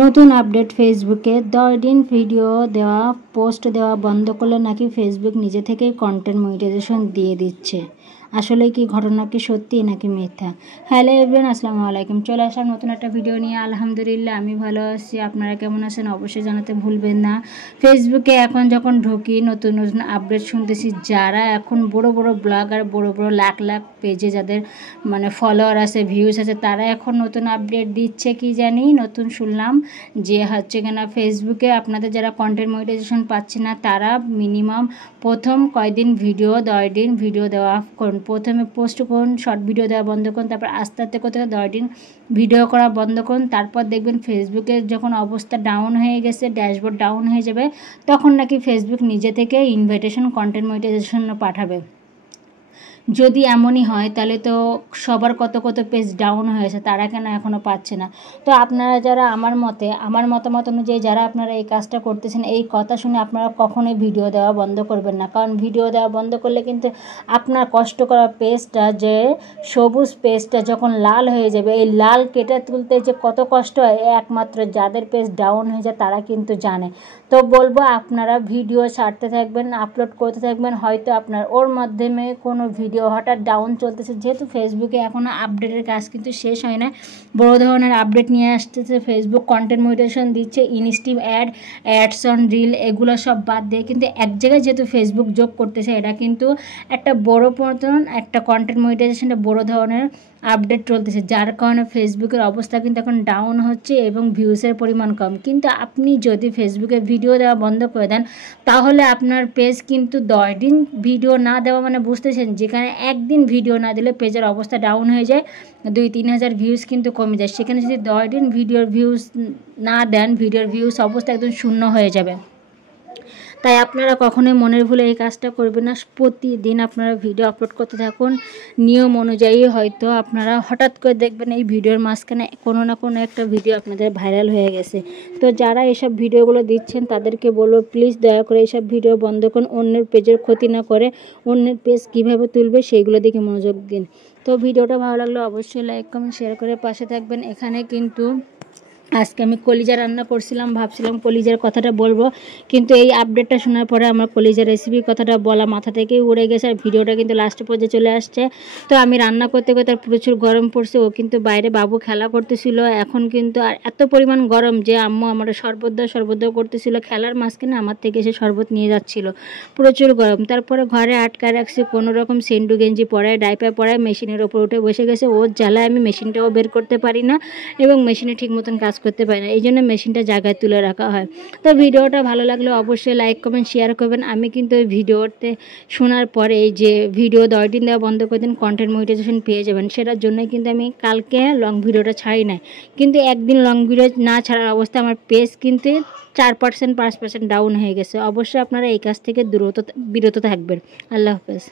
নতুন আপডেট ফেসবুকে 10 দিন ভিডিও দেওয়া পোস্ট দেওয়া বন্ধ করলে নাকি ফেসবুক নিজে থেকেই কন্টেন্ট মনিটাইজেশন দিয়ে দিচ্ছে। আসলে কি ঘটনা কি সত্যি নাকি মিথ্যা? হ্যালো এভরিওয়ান, আসসালামু আলাইকুম। চলে আসলাম নতুন একটা ভিডিও নিয়ে। আলহামদুলিল্লাহ আমি ভালো আছি। আপনারা কেমন আছেন অবশ্যই জানাতে ভুলবেন না। ফেসবুকে এখন যখন ঢুকি নতুন নতুন আপডেট শুনতেছি, যারা এখন বড় বড় ব্লগার, বড় বড় লাখ লাখ পেজে যাদের ফলোয়ার আছে, ভিউজ আছে, তারা এখন নতুন আপডেট দিচ্ছে। কি জানি নতুন শুনলাম যে হচ্ছে কিনা ফেসবুকে আপনাদের যারা কন্টেন্ট মনিটাইজেশন পাচ্ছে না তারা মিনিমাম প্রথম কয়দিন 10 দিন ভিডিও দেওয়া করুন। প্রথমে পোস্ট করুন, শর্ট ভিডিও দেওয়া বন্ধ করুন, তারপর আস্তে আস্তে করতে 10 দিন ভিডিও করা বন্ধ করুন। তারপর দেখবেন ফেসবুকের যখন অবস্থা ডাউন হয়ে গেছে, ড্যাশবোর্ড ডাউন হয়ে যাবে, তখন নাকি ফেসবুক নিজে থেকে ইনভাইটেশন কন্টেন্ট মনিটাইজেশন পাঠাবে। যদি এমনই হয় তাহলে তো সবার কত কত পেজ ডাউন হয়েছে, তারা কেন এখনও পাচ্ছে না? তো আপনারা যারা আমার মতামত অনুযায়ী যারা আপনারা এই কাজটা করতেছেন, এই কথা শুনে আপনারা কখনোই ভিডিও দেওয়া বন্ধ করবেন না। কারণ ভিডিও দেওয়া বন্ধ করলে কিন্তু আপনার কষ্ট করা পেজটা, যে সবুজ পেজটা যখন লাল হয়ে যাবে, এই লাল কেটে তুলতে যে কত কষ্ট হয় একমাত্র যাদের পেজ ডাউন হয়ে যায় তারা কিন্তু জানে। তো বলবো আপনারা ভিডিও ছাড়তে থাকবেন, আপলোড করতে থাকবেন। হয়তো আপনার ওর মাধ্যমে কোনো ভিডিও হঠাৎ ডাউন চলতেছে, যেহেতু ফেসবুকে এখনও আপডেটের কাজ কিন্তু শেষ হয় না, বড় ধরনের আপডেট নিয়ে আসতেছে। ফেসবুক কন্টেন্ট মনিটাইজেশন দিচ্ছে, ইনস্টিভ অ্যাডস অন রিল, এগুলো সব বাদ দিয়ে কিন্তু এক জায়গায় যেহেতু ফেসবুক যোগ করতেছে, এটা কিন্তু একটা বড় মতন একটা কন্টেন্ট মনিটাইজেশনটা বড় ধরনের আপডেট চলতেছে, যার কারণে ফেসবুকের অবস্থা কিন্তু এখন ডাউন হচ্ছে এবং ভিউসের পরিমাণ কম। কিন্তু আপনি যদি ফেসবুকে ভিডিও দেওয়া বন্ধ করে দেন, তাহলে আপনার পেজ কিন্তু 10 দিন ভিডিও না দেওয়া মানে বুঝতেছেন, যেখানে একদিন ভিডিও না দিলে পেজের অবস্থা ডাউন হয়ে যায়, 2-3 হাজার ভিউজ কিন্তু কমে যায়। সেখানে যদি 10 দিন ভিডিওর ভিউজ না দেন, ভিডিওর ভিউজ অবস্থা একদম শূন্য হয়ে যাবে। তাই আপনারা কখনোই মনের ভুলে এই কাজটা করবেন না। প্রতিদিন আপনারা ভিডিও আপলোড করতে থাকুন নিয়ম অনুযায়ী। হয়তো আপনারা হঠাৎ করে দেখবেন এই ভিডিওর মাঝখানে কোনো না কোনো একটা ভিডিও আপনাদের ভাইরাল হয়ে গেছে। তো যারা এসব ভিডিওগুলো দিচ্ছেন তাদেরকে বলবো, প্লিজ দয়া করে এইসব ভিডিও বন্ধ করুন। অন্যের পেজের ক্ষতি না করে অন্যের পেজ কীভাবে তুলবে সেইগুলো দিকে মনোযোগ দিন। তো ভিডিওটা ভালো লাগলে অবশ্যই লাইক কমেন্ট শেয়ার করে পাশে থাকবেন। এখানে কিন্তু আজকে আমি কলিজা রান্না করছিলাম, ভাবছিলাম কলিজার কথাটা বলবো, কিন্তু এই আপডেটটা শোনার পরে আমার কলিজার রেসিপির কথাটা বলা মাথা থেকেই উড়ে গেছে। আর ভিডিওটা কিন্তু লাস্টে পর্যায়ে চলে আসছে। তো আমি রান্না করতে করতে আর প্রচুর গরম পড়ছে, ও কিন্তু বাইরে বাবু খেলা করতেছিল। এখন কিন্তু আর এত পরিমাণ গরম যে আম্মু আমার শরবত দাও করতেছিল, খেলার মাঝখানে আমার থেকে এসে শরবত নিয়ে যাচ্ছিল। প্রচুর গরম। তারপরে ঘরে আটকায় রাখছি, কোনো রকম সেন্ডু গেঞ্জি পরায়, ডাইপার পরায় মেশিনের ওপর উঠে বসে গেছে। ওর জ্বালায় আমি মেশিনটাও বের করতে পারি না এবং মেশিনে ঠিক মতন কাজ করতে পারি না, এই জন্য মেশিনটা জায়গায় তুলে রাখা হয়। তো ভিডিওটা ভালো লাগলে অবশ্যই লাইক কমেন্ট শেয়ার করবেন। আমি কিন্তু ওই ভিডিওতে শোনার পরে এই যে ভিডিও 10 দিন দেওয়া বন্ধ করে দিন, কন্টেন্ট মনিটাইজেশন পেয়ে যাবেন, সেটার জন্যই কিন্তু আমি কালকে লং ভিডিওটা ছাড়ি নাই। কিন্তু একদিন লং ভিডিও না ছাড়ার অবস্থা আমার পেজ কিন্তু 4% 5% ডাউন হয়ে গেছে। অবশ্যই আপনারা এই কাজ থেকে বিরত থাকবেন। আল্লাহ হাফেজ।